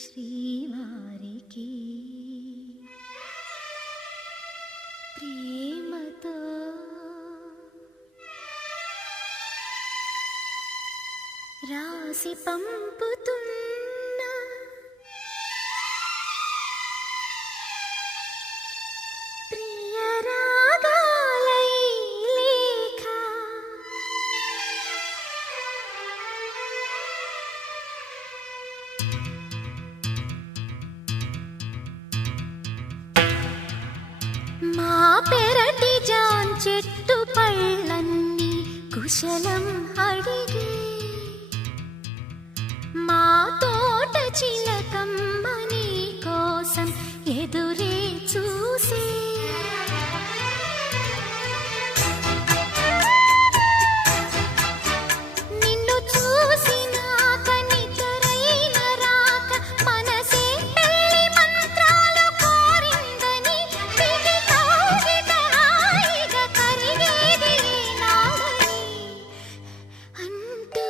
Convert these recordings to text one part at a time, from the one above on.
శ్రీవారికి ప్రేమతో రాసి పంపుతున్న ప్రియ రాగాలై లేఖ మా పెరటి జాన్ చెట్టు పళ్ళన్నీ కుశలం అడిగే మా తోట చిలకమ్మ నీ కోసం ఎదురే చూసే నిన్ను చూసినాక నిద్రైన రాక మనసే పెళ్లి మంత్రాలు కోరిందని పిగి కౌగిట హాయిగా కరిగేది నాడని అంటూ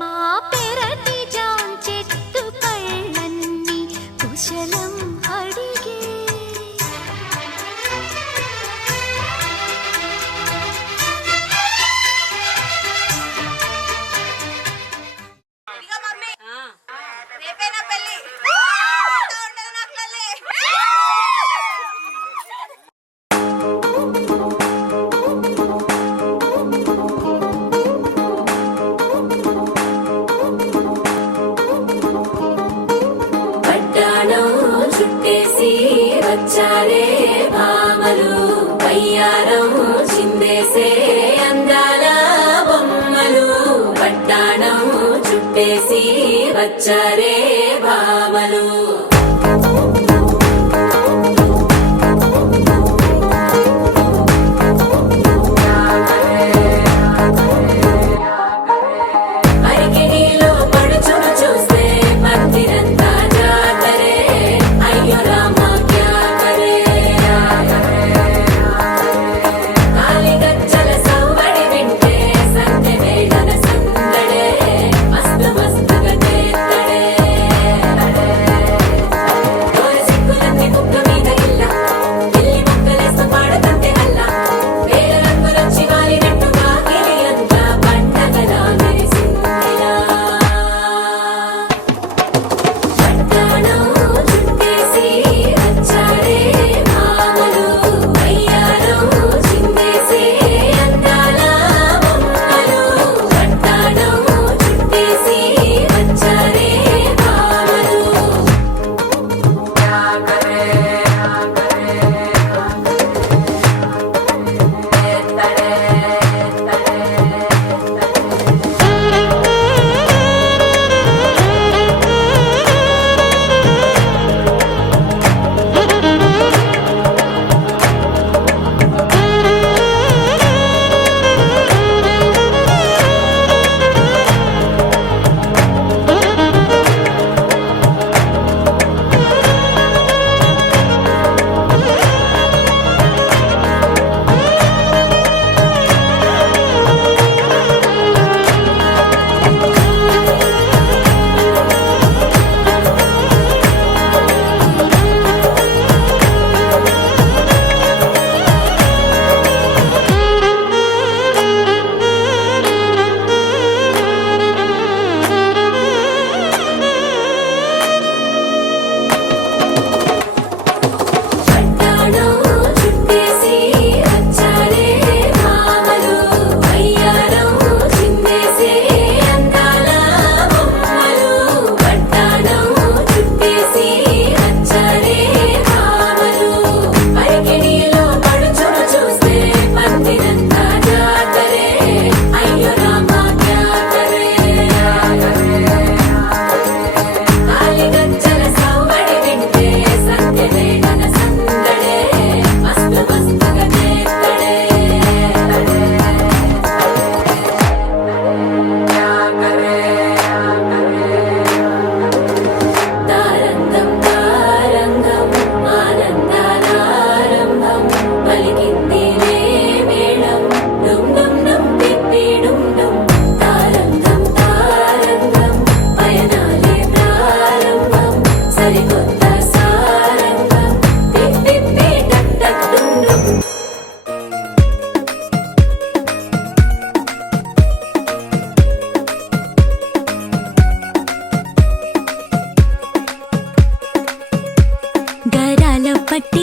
మా పెరటి జాన్ చెట్టు పళ్ళన్నీ కుశలం అడిగే రేపేనా పెళ్ళి ఉండదు నాకు లల్లి. పట్టాణం చుట్టేసి వచ్చారే భామలు వయ్యారం చిందేసే అందాల బొమ్మలు పట్టాణం చుట్టేసి వచ్చారే భామలు అరికెనీలో పడుచును చూస్తే మందిరంతా జాతరే అయ్యో రామ క్యా కరే కాలిగజ్జల సవ్వడి వింటే సందె వేళన సందడే మస్తు మస్తుగా చేత్తడే ఓరి సిక్కులన్నీ కుక్క మీద ఇల్ల పిల్లి మొక్కలేస్త పాడతంటే అల్ల వేల రంగులొచ్చి వాలినట్టుగా గిలి అంతా పండగలా మెరిసిందిలా పట్టాణం చుట్టేసి వచ్చారే భామలు వయ్యారం చిందేసే అందాల బొమ్మలు పట్టాణం చుట్టేసి వచ్చారే భామలు పట్టి